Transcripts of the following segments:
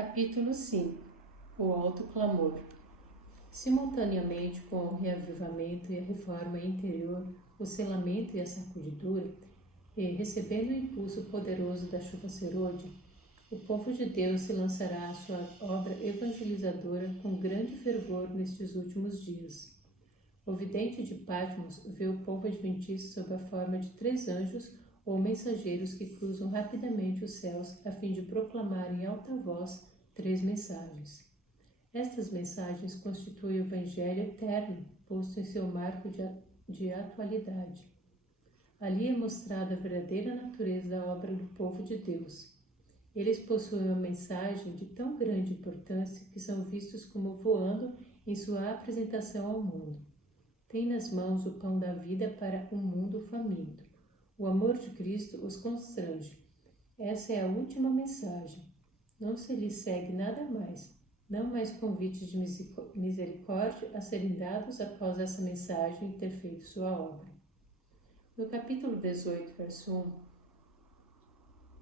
Capítulo 5. O alto clamor. Simultaneamente com o reavivamento e a reforma interior, o selamento e a sacudidura, e recebendo o impulso poderoso da chuva serôdia, o povo de Deus se lançará à sua obra evangelizadora com grande fervor nestes últimos dias. O vidente de Patmos vê o povo adventista sob a forma de 3 anjos ou mensageiros que cruzam rapidamente os céus a fim de proclamar em alta voz 3 mensagens. Estas mensagens constituem o Evangelho eterno, posto em seu marco de atualidade. Ali é mostrada a verdadeira natureza da obra do povo de Deus. Eles possuem uma mensagem de tão grande importância que são vistos como voando em sua apresentação ao mundo. Têm nas mãos o pão da vida para um mundo faminto. O amor de Cristo os constrange. Essa é a última mensagem. Não se lhes segue nada mais. Não mais convites de misericórdia a serem dados após essa mensagem ter feito sua obra. No capítulo 18, verso 1,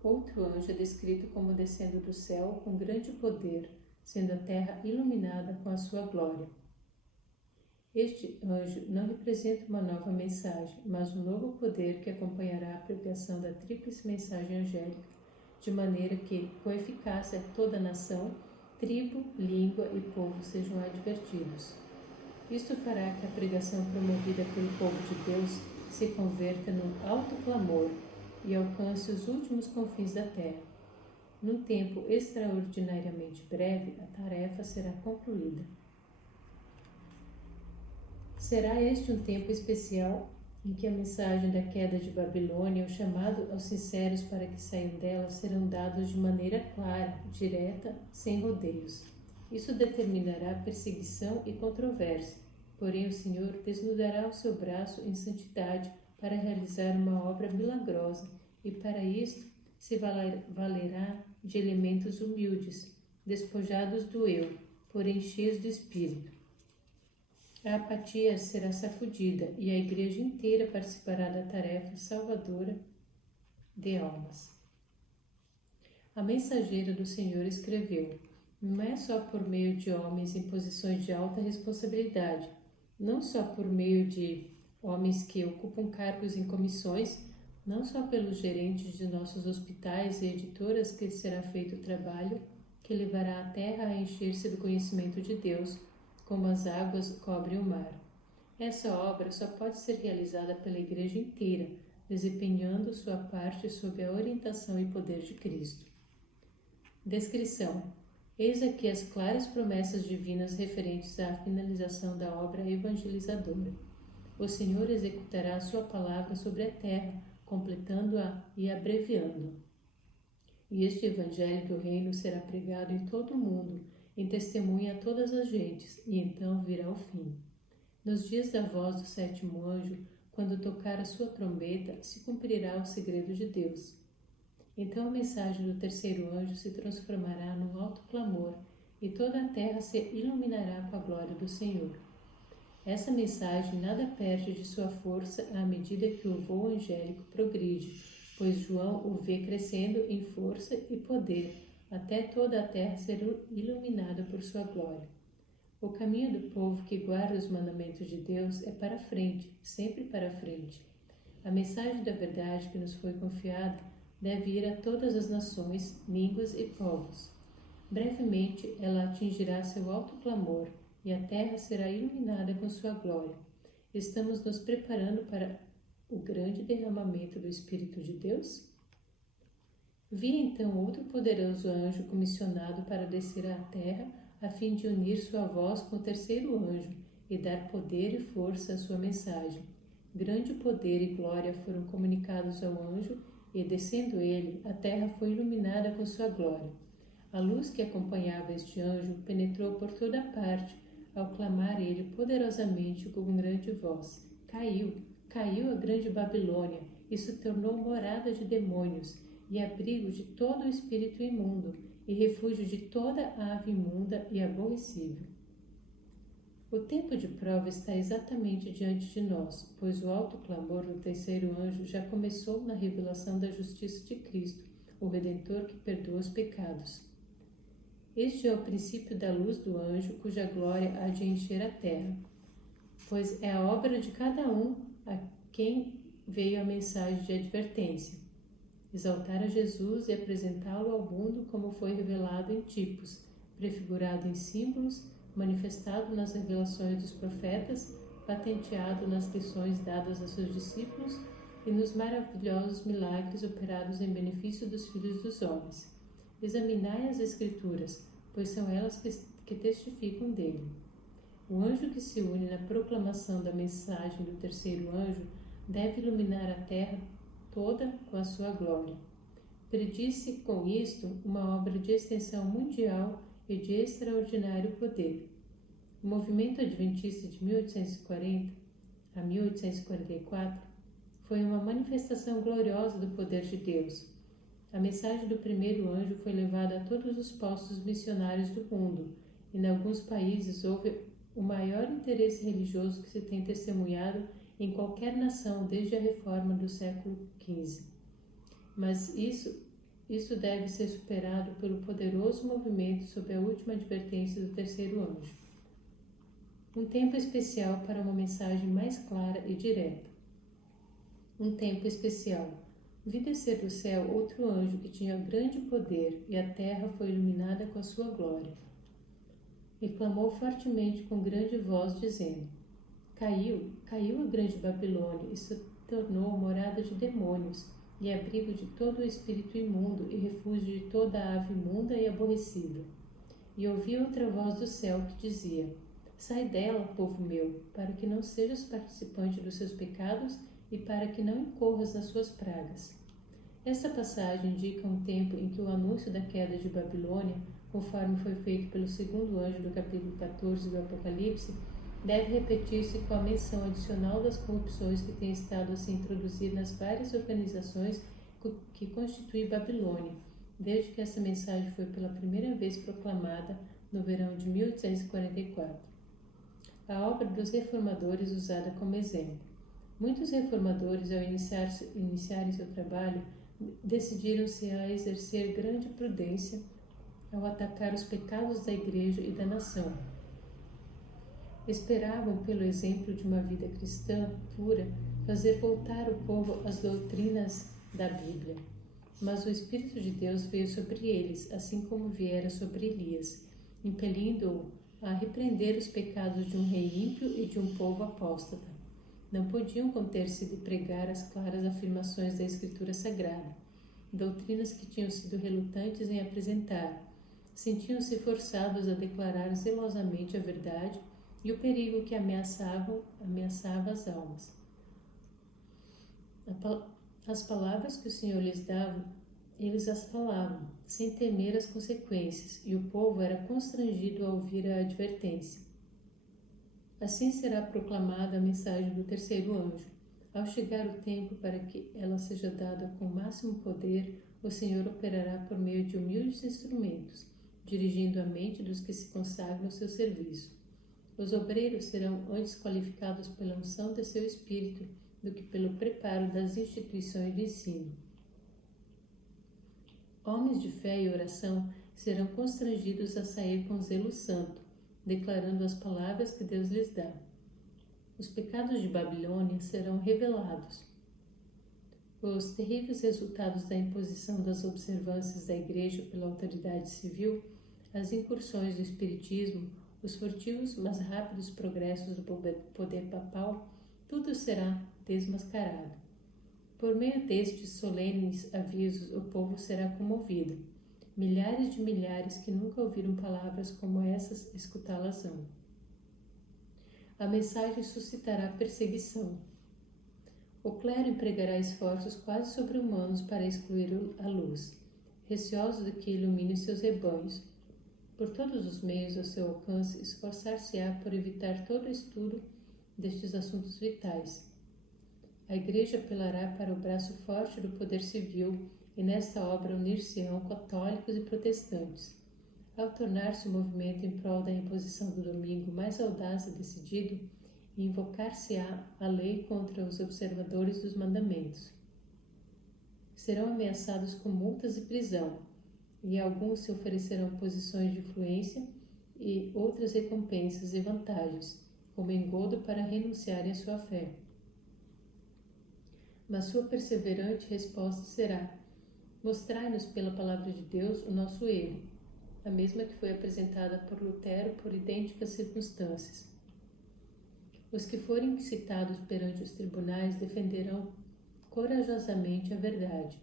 outro anjo é descrito como descendo do céu com grande poder, sendo a terra iluminada com a sua glória. Este anjo não representa uma nova mensagem, mas um novo poder que acompanhará a pregação da tríplice mensagem angélica, de maneira que, com eficácia, toda a nação, tribo, língua e povo sejam advertidos. Isto fará que a pregação promovida pelo povo de Deus se converta num alto clamor e alcance os últimos confins da terra. Num tempo extraordinariamente breve, a tarefa será concluída. Será este um tempo especial em que a mensagem da queda de Babilônia e o chamado aos sinceros para que saiam dela serão dados de maneira clara, direta, sem rodeios. Isso determinará perseguição e controvérsia, porém o Senhor desnudará o seu braço em santidade para realizar uma obra milagrosa e para isto se valerá de elementos humildes, despojados do eu, porém cheios do Espírito. A apatia será sacudida e a igreja inteira participará da tarefa salvadora de almas. A mensageira do Senhor escreveu: não é só por meio de homens em posições de alta responsabilidade, não só por meio de homens que ocupam cargos em comissões, não só pelos gerentes de nossos hospitais e editoras que será feito o trabalho que levará a terra a encher-se do conhecimento de Deus, como as águas cobrem o mar. Essa obra só pode ser realizada pela Igreja inteira, desempenhando sua parte sob a orientação e poder de Cristo. Descrição. Eis aqui as claras promessas divinas referentes à finalização da obra evangelizadora. O Senhor executará a sua palavra sobre a terra, completando-a e abreviando. E este Evangelho do Reino será pregado em todo o mundo, em testemunha a todas as gentes, e então virá o fim. Nos dias da voz do 7º anjo, quando tocar a sua trombeta, se cumprirá o segredo de Deus. Então a mensagem do 3º anjo se transformará num alto clamor, e toda a terra se iluminará com a glória do Senhor. Essa mensagem nada perde de sua força à medida que o voo angélico progride, pois João o vê crescendo em força e poder, até toda a terra ser iluminada por sua glória. O caminho do povo que guarda os mandamentos de Deus é para frente, sempre para frente. A mensagem da verdade que nos foi confiada deve ir a todas as nações, línguas e povos. Brevemente ela atingirá seu alto clamor e a terra será iluminada com sua glória. Estamos nos preparando para o grande derramamento do Espírito de Deus? Vi então outro poderoso anjo comissionado para descer à terra, a fim de unir sua voz com o 3º anjo e dar poder e força à sua mensagem. Grande poder e glória foram comunicados ao anjo, e descendo ele, a terra foi iluminada com sua glória. A luz que acompanhava este anjo penetrou por toda parte, ao clamar ele poderosamente com grande voz: Caiu a grande Babilônia, e se tornou morada de demônios, e abrigo de todo o espírito imundo, e refúgio de toda ave imunda e aborrecível. O tempo de prova está exatamente diante de nós, pois o alto clamor do 3º anjo já começou na revelação da justiça de Cristo, o Redentor que perdoa os pecados. Este é o princípio da luz do anjo, cuja glória há de encher a terra, pois é a obra de cada um a quem veio a mensagem de advertência. Exaltar a Jesus e apresentá-lo ao mundo como foi revelado em tipos, prefigurado em símbolos, manifestado nas revelações dos profetas, patenteado nas lições dadas a seus discípulos e nos maravilhosos milagres operados em benefício dos filhos dos homens. Examinai as Escrituras, pois são elas que testificam dele. O anjo que se une na proclamação da mensagem do terceiro anjo deve iluminar a terra toda com a sua glória. Predisse com isto uma obra de extensão mundial e de extraordinário poder. O movimento adventista de 1840 a 1844 foi uma manifestação gloriosa do poder de Deus. A mensagem do primeiro anjo foi levada a todos os postos missionários do mundo, e em alguns países houve o maior interesse religioso que se tem testemunhado em qualquer nação desde a reforma do século XV. Mas isso deve ser superado pelo poderoso movimento sob a última advertência do terceiro anjo. Um tempo especial para uma mensagem mais clara e direta. Um tempo especial. Vi descer do céu outro anjo que tinha grande poder, e a terra foi iluminada com a sua glória. E clamou fortemente com grande voz, dizendo: Caiu a grande Babilônia e se tornou morada de demônios, e abrigo de todo o espírito imundo e refúgio de toda a ave imunda e aborrecida. E ouvi outra voz do céu que dizia: Sai dela, povo meu, para que não sejas participante dos seus pecados e para que não incorras nas suas pragas. Esta passagem indica um tempo em que o anúncio da queda de Babilônia, conforme foi feito pelo segundo anjo do capítulo 14 do Apocalipse, deve repetir-se com a menção adicional das corrupções que têm estado a se introduzir nas várias organizações que constituem Babilônia, desde que essa mensagem foi pela primeira vez proclamada no verão de 1844. A obra dos reformadores usada como exemplo. Muitos reformadores, ao iniciarem seu trabalho, decidiram-se a exercer grande prudência ao atacar os pecados da Igreja e da nação. Esperavam, pelo exemplo de uma vida cristã pura, fazer voltar o povo às doutrinas da Bíblia. Mas o Espírito de Deus veio sobre eles, assim como viera sobre Elias, impelindo-o a repreender os pecados de um rei ímpio e de um povo apóstata. Não podiam conter-se de pregar as claras afirmações da Escritura Sagrada, doutrinas que tinham sido relutantes em apresentar. Sentiam-se forçados a declarar zelosamente a verdade e o perigo que ameaçava as almas. As palavras que o Senhor lhes dava, eles as falavam, sem temer as consequências, e o povo era constrangido a ouvir a advertência. Assim será proclamada a mensagem do terceiro anjo. Ao chegar o tempo para que ela seja dada com o máximo poder, o Senhor operará por meio de humildes instrumentos, dirigindo a mente dos que se consagram ao seu serviço. Os obreiros serão antes qualificados pela unção de seu espírito do que pelo preparo das instituições de ensino. Homens de fé e oração serão constrangidos a sair com zelo santo, declarando as palavras que Deus lhes dá. Os pecados de Babilônia serão revelados. Os terríveis resultados da imposição das observâncias da Igreja pela autoridade civil, as incursões do espiritismo, os furtivos mas rápidos progressos do poder papal, tudo será desmascarado. Por meio destes solenes avisos, o povo será comovido. Milhares de milhares que nunca ouviram palavras como essas, escutá-las-ão. A mensagem suscitará perseguição. O clero empregará esforços quase sobre-humanos para excluir a luz, receoso de que ilumine seus rebanhos. Por todos os meios ao seu alcance, esforçar-se-á por evitar todo o estudo destes assuntos vitais. A Igreja apelará para o braço forte do poder civil e nesta obra unir-se-ão católicos e protestantes. Ao tornar-se o movimento em prol da imposição do domingo mais audaz e decidido, invocar-se-á a lei contra os observadores dos mandamentos. Serão ameaçados com multas e prisão, e alguns se oferecerão posições de influência e outras recompensas e vantagens, como engodo para renunciarem à sua fé. Mas sua perseverante resposta será: mostrai-nos pela palavra de Deus o nosso erro, a mesma que foi apresentada por Lutero por idênticas circunstâncias. Os que forem citados perante os tribunais defenderão corajosamente a verdade,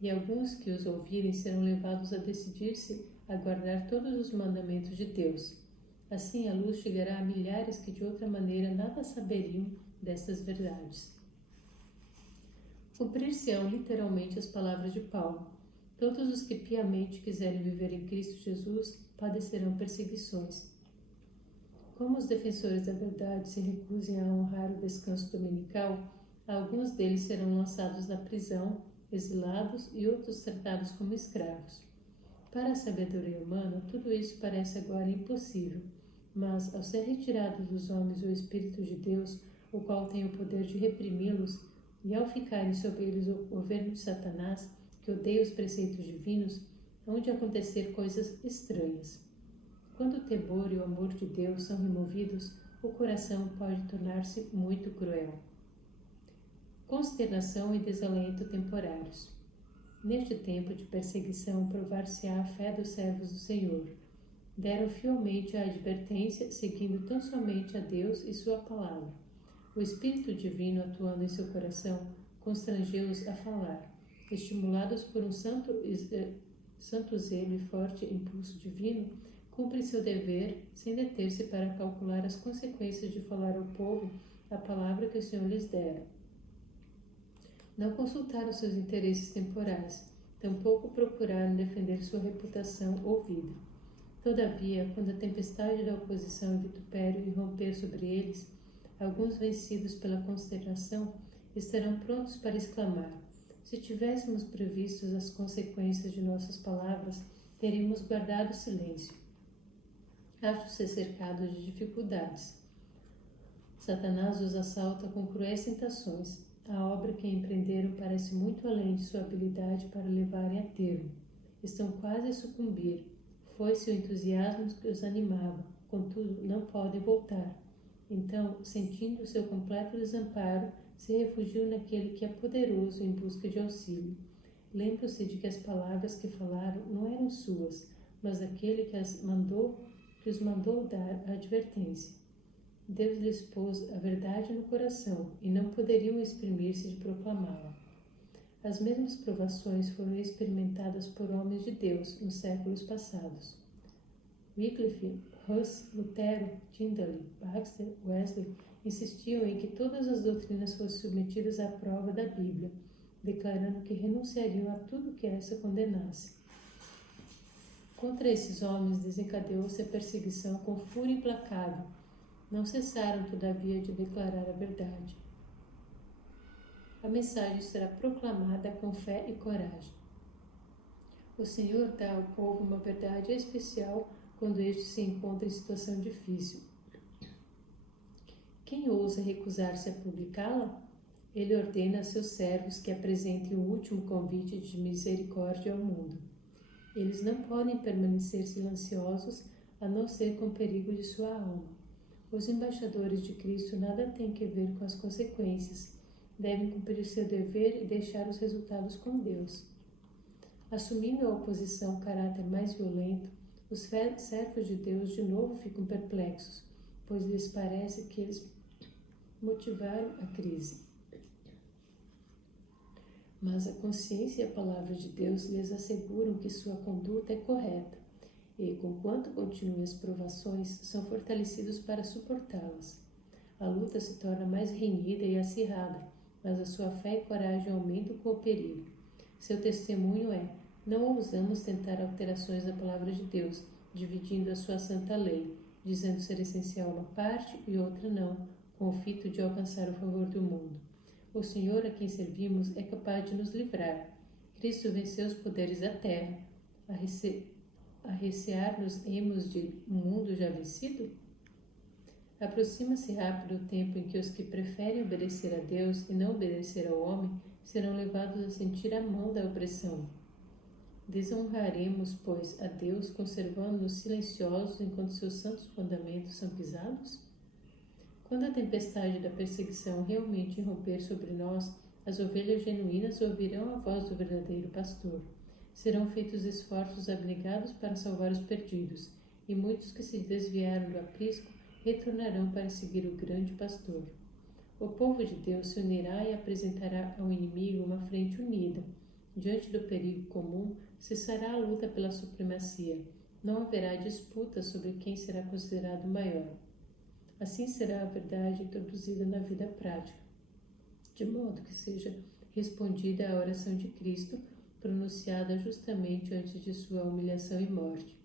e alguns que os ouvirem serão levados a decidir-se a guardar todos os mandamentos de Deus. Assim a luz chegará a milhares que de outra maneira nada saberiam destas verdades. Cumprir-se-ão literalmente as palavras de Paulo: todos os que piamente quiserem viver em Cristo Jesus padecerão perseguições. Como os defensores da verdade se recusem a honrar o descanso dominical, alguns deles serão lançados na prisão, exilados e outros tratados como escravos. Para a sabedoria humana, tudo isso parece agora impossível, mas ao ser retirado dos homens o Espírito de Deus, o qual tem o poder de reprimi-los, e ao ficarem sob eles o governo de Satanás, que odeia os preceitos divinos, hão de acontecer coisas estranhas. Quando o temor e o amor de Deus são removidos, o coração pode tornar-se muito cruel. Consternação e desalento temporários. Neste tempo de perseguição, provar-se-á a fé dos servos do Senhor. Deram fielmente a advertência, seguindo tão somente a Deus e sua palavra. O Espírito Divino, atuando em seu coração, constrangeu-os a falar. Estimulados por um santo zelo e forte impulso divino, cumprem seu dever sem deter-se para calcular as consequências de falar ao povo a palavra que o Senhor lhes dera. Não consultaram seus interesses temporais, tampouco procuraram defender sua reputação ou vida. Todavia, quando a tempestade da oposição e vitupério irromper sobre eles, alguns vencidos pela consternação estarão prontos para exclamar: se tivéssemos previsto as consequências de nossas palavras, teríamos guardado silêncio. Acho-se cercados de dificuldades. Satanás os assalta com cruéis tentações. A obra que empreenderam parece muito além de sua habilidade para levarem a termo. Estão quase a sucumbir. Foi-se o entusiasmo que os animava, contudo não podem voltar. Então, sentindo o seu completo desamparo, se refugiam naquele que é poderoso em busca de auxílio. Lembram-se de que as palavras que falaram não eram suas, mas daquele que os mandou dar a advertência. Deus lhes pôs a verdade no coração e não poderiam exprimir-se de proclamá-la. As mesmas provações foram experimentadas por homens de Deus nos séculos passados. Wycliffe, Hus, Lutero, Tyndale, Baxter, Wesley insistiam em que todas as doutrinas fossem submetidas à prova da Bíblia, declarando que renunciariam a tudo que essa condenasse. Contra esses homens desencadeou-se a perseguição com fúria implacável. Não cessaram, todavia, de declarar a verdade. A mensagem será proclamada com fé e coragem. O Senhor dá ao povo uma verdade especial quando este se encontra em situação difícil. Quem ousa recusar-se a publicá-la? Ele ordena a seus servos que apresentem o último convite de misericórdia ao mundo. Eles não podem permanecer silenciosos, a não ser com perigo de sua alma. Os embaixadores de Cristo nada têm que ver com as consequências. Devem cumprir seu dever e deixar os resultados com Deus. Assumindo a oposição um caráter mais violento, os servos de Deus de novo ficam perplexos, pois lhes parece que eles motivaram a crise. Mas a consciência e a palavra de Deus lhes asseguram que sua conduta é correta, e, conquanto continuem as provações, são fortalecidos para suportá-las. A luta se torna mais renhida e acirrada, mas a sua fé e coragem aumentam com o perigo. Seu testemunho é: não ousamos tentar alterações da palavra de Deus, dividindo a sua santa lei, dizendo ser essencial uma parte e outra não, com o fito de alcançar o favor do mundo. O Senhor a quem servimos é capaz de nos livrar. Cristo venceu os poderes da terra. A recear-nos-emos de um mundo já vencido? Aproxima-se rápido o tempo em que os que preferem obedecer a Deus e não obedecer ao homem serão levados a sentir a mão da opressão. Desonraremos, pois, a Deus, conservando-nos silenciosos enquanto seus santos mandamentos são pisados? Quando a tempestade da perseguição realmente irromper sobre nós, as ovelhas genuínas ouvirão a voz do verdadeiro pastor. Serão feitos esforços abnegados para salvar os perdidos, e muitos que se desviaram do aprisco retornarão para seguir o grande pastor. O povo de Deus se unirá e apresentará ao inimigo uma frente unida. Diante do perigo comum, cessará a luta pela supremacia. Não haverá disputa sobre quem será considerado maior. Assim será a verdade introduzida na vida prática, de modo que seja respondida a oração de Cristo, pronunciada justamente antes de sua humilhação e morte.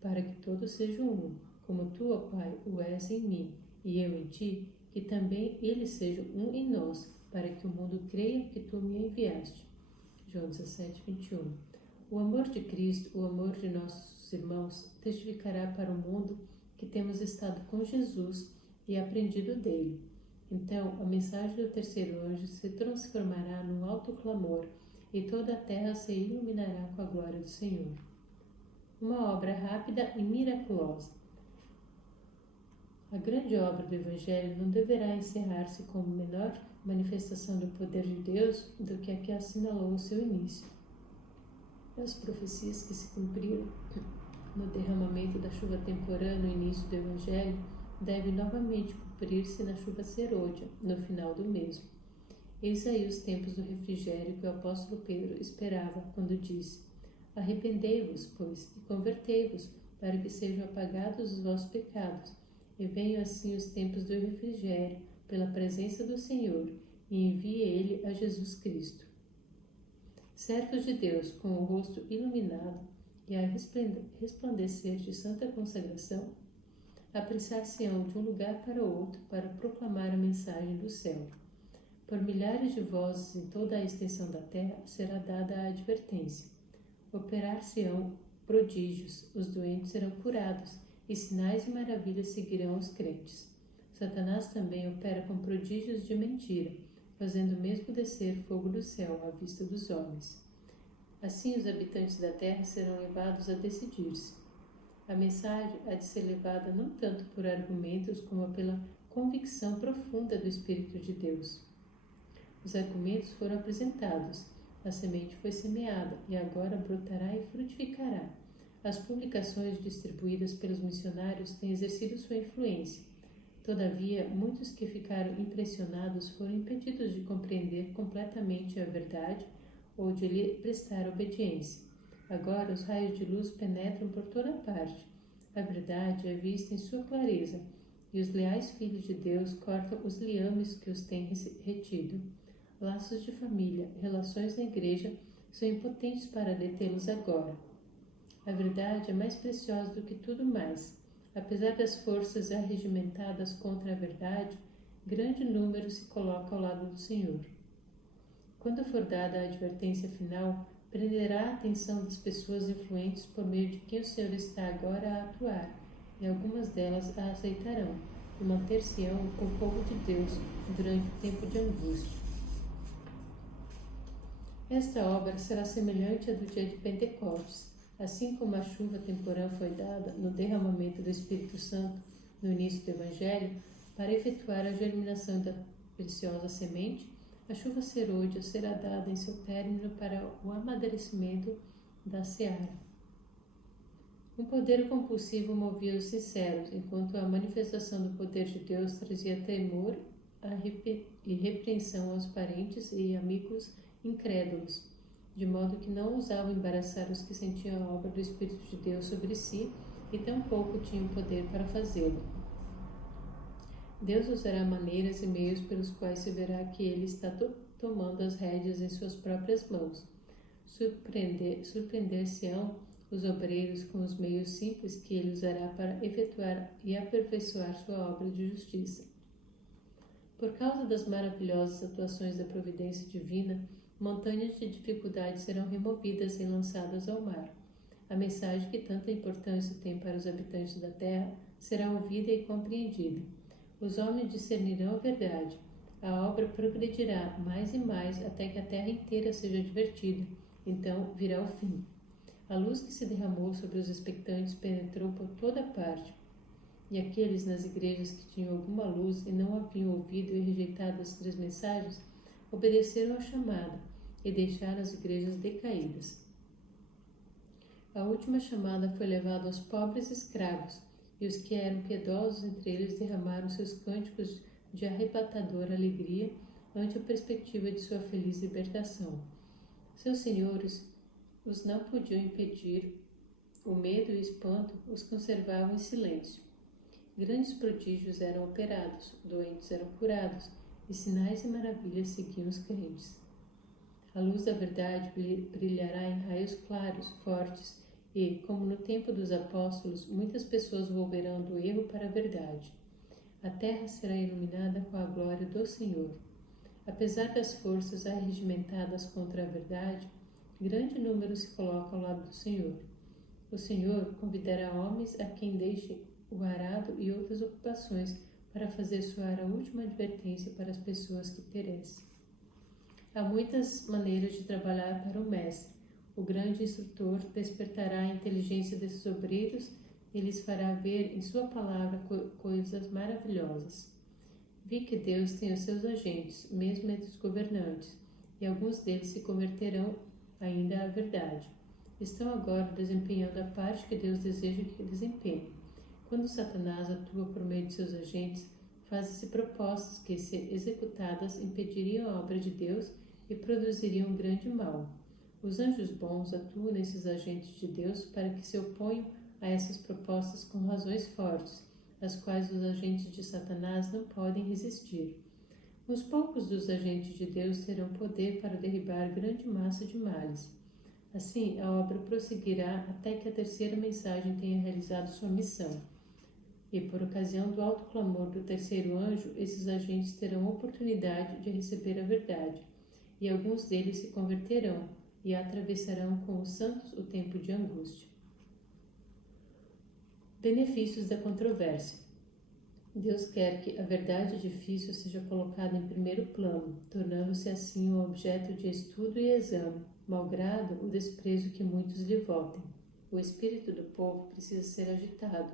Para que todos sejam um, como tu, ó Pai, o és em mim, e eu em ti, que também eles sejam um em nós, para que o mundo creia que tu me enviaste. João 17, 21. O amor de Cristo, o amor de nossos irmãos, testificará para o mundo que temos estado com Jesus e aprendido dele. Então, a mensagem do terceiro anjo se transformará num alto clamor, e toda a terra se iluminará com a glória do Senhor. Uma obra rápida e miraculosa. A grande obra do Evangelho não deverá encerrar-se com menor manifestação do poder de Deus do que a que assinalou o seu início. As profecias que se cumpriram no derramamento da chuva temporã no início do Evangelho devem novamente cumprir-se na chuva serôdia, no final do mesmo. Eis aí os tempos do refrigério que o apóstolo Pedro esperava quando disse: Arrependei-vos, pois, e convertei-vos, para que sejam apagados os vossos pecados, e venham assim os tempos do refrigério, pela presença do Senhor, e envie ele a Jesus Cristo. Servos de Deus, com o rosto iluminado e a resplandecer de santa consagração, apressar-se-ão de um lugar para outro para proclamar a mensagem do céu. Por milhares de vozes em toda a extensão da terra será dada a advertência. Operar-se-ão prodígios, os doentes serão curados, e sinais e maravilhas seguirão os crentes. Satanás também opera com prodígios de mentira, fazendo mesmo descer fogo do céu à vista dos homens. Assim os habitantes da terra serão levados a decidir-se. A mensagem há de ser levada não tanto por argumentos como pela convicção profunda do Espírito de Deus. Os argumentos foram apresentados, a semente foi semeada e agora brotará e frutificará. As publicações distribuídas pelos missionários têm exercido sua influência. Todavia, muitos que ficaram impressionados foram impedidos de compreender completamente a verdade ou de lhe prestar obediência. Agora os raios de luz penetram por toda parte. A verdade é vista em sua clareza, e os leais filhos de Deus cortam os liames que os têm retido. Laços de família, relações na igreja, são impotentes para detê-los agora. A verdade é mais preciosa do que tudo mais. Apesar das forças arregimentadas contra a verdade, grande número se coloca ao lado do Senhor. Quando for dada a advertência final, prenderá a atenção das pessoas influentes por meio de quem o Senhor está agora a atuar, e algumas delas a aceitarão, e manter-se-ão o povo de Deus durante o tempo de angústia. Esta obra será semelhante à do dia de Pentecostes. Assim como a chuva temporã foi dada no derramamento do Espírito Santo no início do Evangelho, para efetuar a germinação da preciosa semente, a chuva serôdia será dada em seu término para o amadurecimento da seara. Um poder compulsivo movia os sinceros, enquanto a manifestação do poder de Deus trazia temor e repreensão aos parentes e amigos incrédulos, de modo que não ousavam embaraçar os que sentiam a obra do Espírito de Deus sobre si e tampouco tinham poder para fazê-lo. Deus usará maneiras e meios pelos quais se verá que Ele está tomando as rédeas em suas próprias mãos. Surpreender-se-ão os obreiros com os meios simples que Ele usará para efetuar e aperfeiçoar sua obra de justiça. Por causa das maravilhosas atuações da providência divina, montanhas de dificuldades serão removidas e lançadas ao mar. A mensagem que tanta importância tem para os habitantes da terra será ouvida e compreendida. Os homens discernirão a verdade. A obra progredirá mais e mais até que a terra inteira seja divertida, então virá o fim. A luz que se derramou sobre os expectantes penetrou por toda parte, e aqueles nas igrejas que tinham alguma luz e não haviam ouvido e rejeitado as 3 mensagens, obedeceram ao chamado e deixaram as igrejas decaídas. A última chamada foi levada aos pobres escravos, e os que eram piedosos entre eles derramaram seus cânticos de arrebatadora alegria ante a perspectiva de sua feliz libertação. Seus senhores os não podiam impedir, o medo e o espanto os conservavam em silêncio. Grandes prodígios eram operados, doentes eram curados, e sinais e maravilhas seguiam os crentes. A luz da verdade brilhará em raios claros, fortes, e, como no tempo dos apóstolos, muitas pessoas volverão do erro para a verdade. A terra será iluminada com a glória do Senhor. Apesar das forças arregimentadas contra a verdade, grande número se coloca ao lado do Senhor. O Senhor convidará homens a quem deixe o arado e outras ocupações para fazer soar a última advertência para as pessoas que perecem. Há muitas maneiras de trabalhar para o Mestre. O grande instrutor despertará a inteligência desses obreiros e lhes fará ver em sua palavra coisas maravilhosas. Vi que Deus tem os seus agentes, mesmo entre os governantes, e alguns deles se converterão ainda à verdade. Estão agora desempenhando a parte que Deus deseja que desempenhem. Quando Satanás atua por meio de seus agentes, fazem-se propostas que, se executadas, impediriam a obra de Deus e produziriam um grande mal. Os anjos bons atuam nesses agentes de Deus para que se oponham a essas propostas com razões fortes, às quais os agentes de Satanás não podem resistir. Uns poucos dos agentes de Deus terão poder para derribar grande massa de males. Assim, a obra prosseguirá até que a terceira mensagem tenha realizado sua missão. E, por ocasião do alto clamor do terceiro anjo, esses agentes terão oportunidade de receber a verdade, e alguns deles se converterão e atravessarão com os santos o tempo de angústia. Benefícios da controvérsia. Deus quer que a verdade difícil seja colocada em primeiro plano, tornando-se assim um objeto de estudo e exame, malgrado o desprezo que muitos lhe votem. O espírito do povo precisa ser agitado.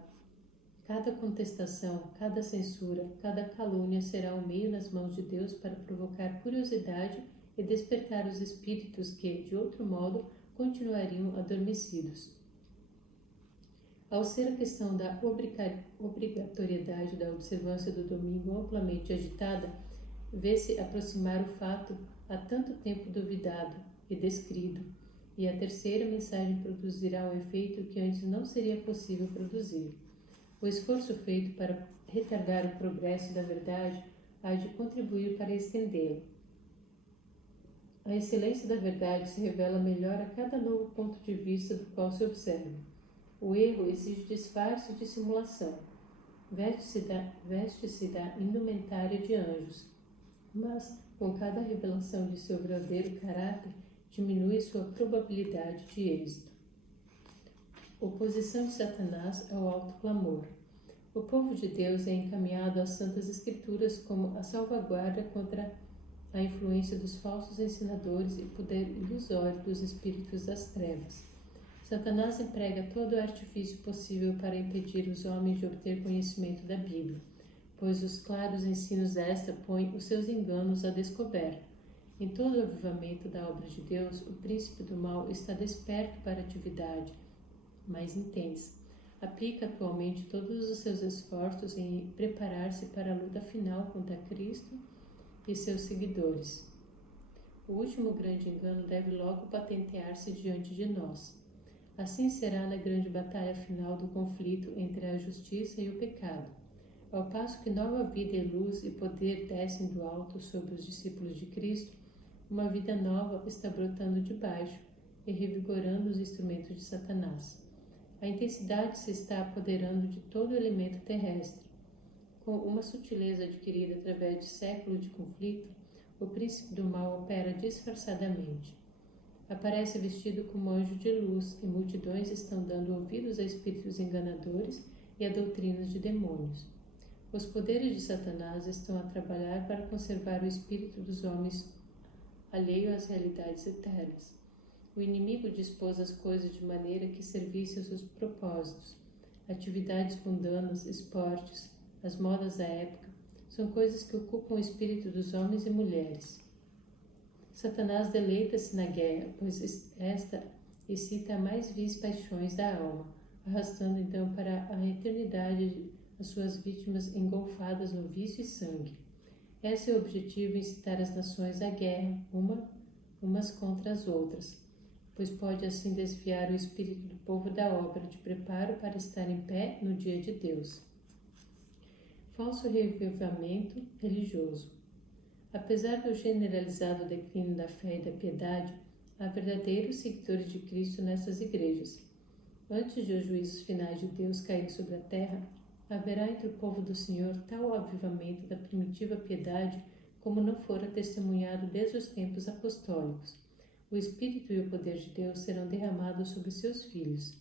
Cada contestação, cada censura, cada calúnia será um meio nas mãos de Deus para provocar curiosidade e despertar os espíritos que, de outro modo, continuariam adormecidos. Ao ser a questão da obrigatoriedade da observância do domingo amplamente agitada, vê-se aproximar o fato há tanto tempo duvidado e descrido, e a terceira mensagem produzirá um efeito que antes não seria possível produzir. O esforço feito para retardar o progresso da verdade há de contribuir para estendê-lo. A excelência da verdade se revela melhor a cada novo ponto de vista do qual se observa. O erro exige disfarce e dissimulação. Veste-se da indumentária de anjos, mas, com cada revelação de seu verdadeiro caráter, diminui sua probabilidade de êxito. Oposição de Satanás ao alto clamor. O povo de Deus é encaminhado às Santas Escrituras como a salvaguarda contra a influência dos falsos ensinadores e poder ilusório dos espíritos das trevas. Satanás emprega todo o artifício possível para impedir os homens de obter conhecimento da Bíblia, pois os claros ensinos desta põem os seus enganos à descoberta. Em todo o avivamento da obra de Deus, o príncipe do mal está desperto para a atividade mais intensa. Aplica atualmente todos os seus esforços em preparar-se para a luta final contra Cristo e seus seguidores. O último grande engano deve logo patentear-se diante de nós. Assim será na grande batalha final do conflito entre a justiça e o pecado. Ao passo que nova vida e luz e poder descem do alto sobre os discípulos de Cristo, uma vida nova está brotando de baixo e revigorando os instrumentos de Satanás. A intensidade se está apoderando de todo o elemento terrestre. Com uma sutileza adquirida através de séculos de conflito, o príncipe do mal opera disfarçadamente. Aparece vestido como anjo de luz e multidões estão dando ouvidos a espíritos enganadores e a doutrinas de demônios. Os poderes de Satanás estão a trabalhar para conservar o espírito dos homens alheio às realidades eternas. O inimigo dispôs as coisas de maneira que servissem aos seus propósitos. Atividades mundanas, esportes, as modas da época, são coisas que ocupam o espírito dos homens e mulheres. Satanás deleita-se na guerra, pois esta excita as mais vis paixões da alma, arrastando então para a eternidade as suas vítimas engolfadas no vício e sangue. Esse é o objetivo: incitar as nações à guerra, umas contra as outras, pois pode assim desviar o espírito do povo da obra de preparo para estar em pé no dia de Deus. Falso revivamento religioso. Apesar do generalizado declínio da fé e da piedade, há verdadeiros seguidores de Cristo nessas igrejas. Antes de os juízos finais de Deus caírem sobre a terra, haverá entre o povo do Senhor tal avivamento da primitiva piedade como não fora testemunhado desde os tempos apostólicos. O Espírito e o poder de Deus serão derramados sobre seus filhos.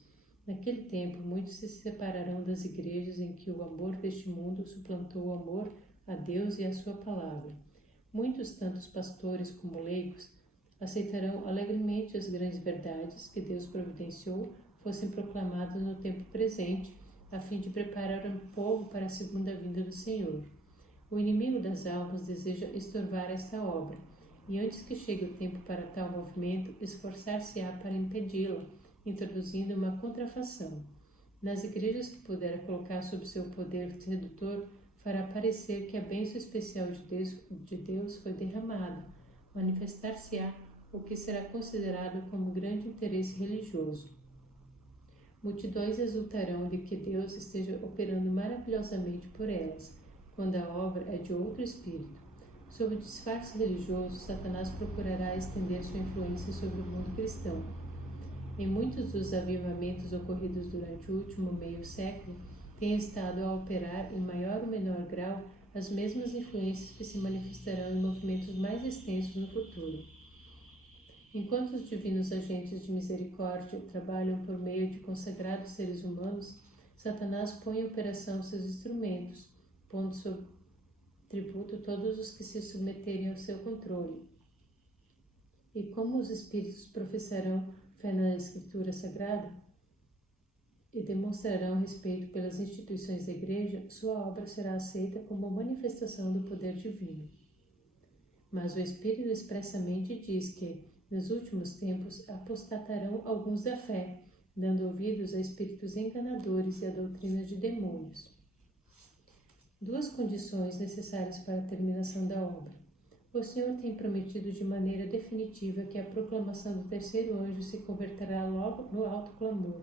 Naquele tempo, muitos se separarão das igrejas em que o amor deste mundo suplantou o amor a Deus e a sua palavra. Muitos, tanto os pastores como leigos, aceitarão alegremente as grandes verdades que Deus providenciou fossem proclamadas no tempo presente, a fim de preparar o povo para a segunda vinda do Senhor. O inimigo das almas deseja estorvar esta obra, e antes que chegue o tempo para tal movimento, esforçar-se-á para impedi-la, introduzindo uma contrafação. Nas igrejas que puder colocar sob seu poder sedutor, fará parecer que a bênção especial de Deus foi derramada. Manifestar-se-á o que será considerado como grande interesse religioso. Multidões exultarão de que Deus esteja operando maravilhosamente por elas, quando a obra é de outro espírito. Sob o disfarce religioso, Satanás procurará estender sua influência sobre o mundo cristão. Em muitos dos avivamentos ocorridos durante o último meio século, tem estado a operar, em maior ou menor grau, as mesmas influências que se manifestarão em movimentos mais extensos no futuro. Enquanto os divinos agentes de misericórdia trabalham por meio de consagrados seres humanos, Satanás põe em operação seus instrumentos, pondo sob tributo todos os que se submeterem ao seu controle. E como os espíritos professarão fé na Escritura Sagrada e demonstrarão respeito pelas instituições da Igreja, sua obra será aceita como manifestação do poder divino. Mas o Espírito expressamente diz que, nos últimos tempos, apostatarão alguns da fé, dando ouvidos a espíritos enganadores e a doutrinas de demônios. Duas condições necessárias para a terminação da obra. O Senhor tem prometido de maneira definitiva que a proclamação do terceiro anjo se converterá logo no alto clamor.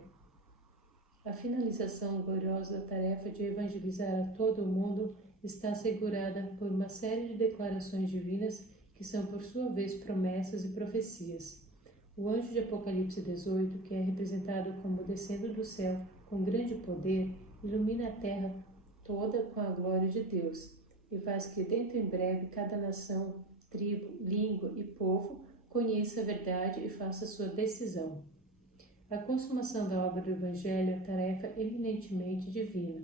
A finalização gloriosa da tarefa de evangelizar a todo o mundo está assegurada por uma série de declarações divinas que são por sua vez promessas e profecias. O anjo de Apocalipse 18, que é representado como descendo do céu com grande poder, ilumina a terra toda com a glória de Deus, e faz que dentro em breve cada nação, tribo, língua e povo conheça a verdade e faça sua decisão. A consumação da obra do Evangelho é tarefa eminentemente divina.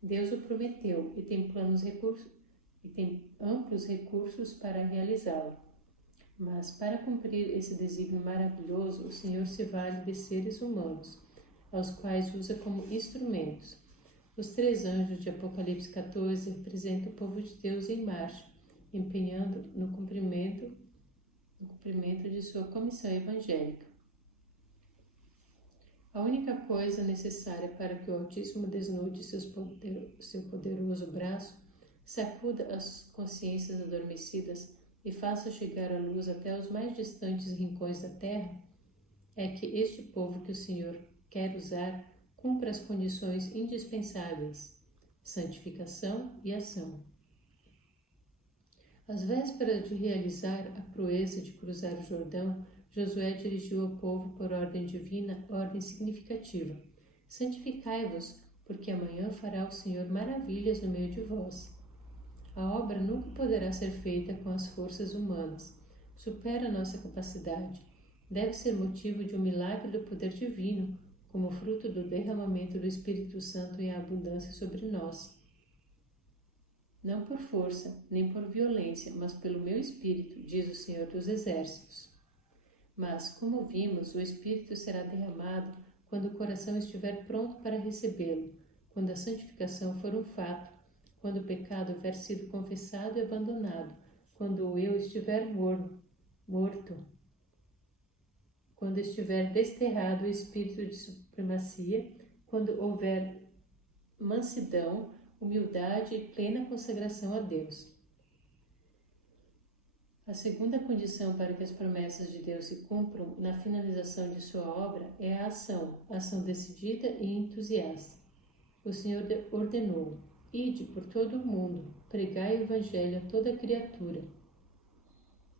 Deus o prometeu e tem amplos recursos para realizá-lo. Mas para cumprir esse desígnio maravilhoso, o Senhor se vale de seres humanos, aos quais usa como instrumentos. Os três anjos de Apocalipse 14 representam o povo de Deus em marcha, empenhando no cumprimento de sua comissão evangélica. A única coisa necessária para que o Altíssimo desnude seu poderoso braço, sacuda as consciências adormecidas e faça chegar a luz até os mais distantes rincões da terra, é que este povo que o Senhor quer usar cumpra as condições indispensáveis: santificação e ação. Às vésperas de realizar a proeza de cruzar o Jordão, Josué dirigiu ao povo por ordem divina, ordem significativa: santificai-vos, porque amanhã fará o Senhor maravilhas no meio de vós. A obra nunca poderá ser feita com as forças humanas. Supera nossa capacidade. Deve ser motivo de um milagre do poder divino, como fruto do derramamento do Espírito Santo em abundância sobre nós. Não por força, nem por violência, mas pelo meu Espírito, diz o Senhor dos Exércitos. Mas, como vimos, o Espírito será derramado quando o coração estiver pronto para recebê-lo, quando a santificação for um fato, quando o pecado houver sido confessado e abandonado, quando o eu estiver morto, quando estiver desterrado o espírito de supremacia, quando houver mansidão, humildade e plena consagração a Deus. A segunda condição para que as promessas de Deus se cumpram na finalização de sua obra é a ação decidida e entusiasta. O Senhor ordenou: ide por todo o mundo, pregai o evangelho a toda criatura.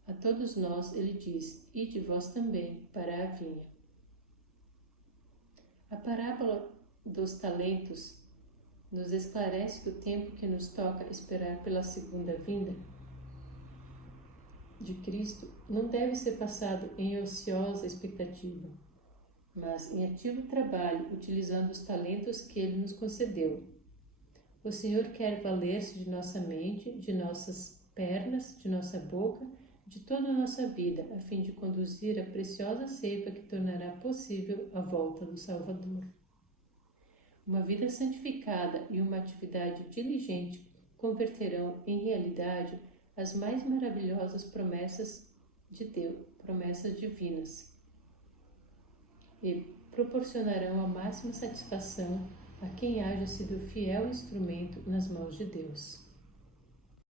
A todos nós ele diz: ide vós também para a vinha. A parábola dos talentos nos esclarece que o tempo que nos toca esperar pela segunda vinda de Cristo não deve ser passado em ociosa expectativa, mas em ativo trabalho, utilizando os talentos que Ele nos concedeu. O Senhor quer valer-se de nossa mente, de nossas pernas, de nossa boca, de toda a nossa vida, a fim de conduzir a preciosa seiva que tornará possível a volta do Salvador. Uma vida santificada e uma atividade diligente converterão em realidade as mais maravilhosas promessas de Deus, promessas divinas, e proporcionarão a máxima satisfação a quem haja sido fiel instrumento nas mãos de Deus.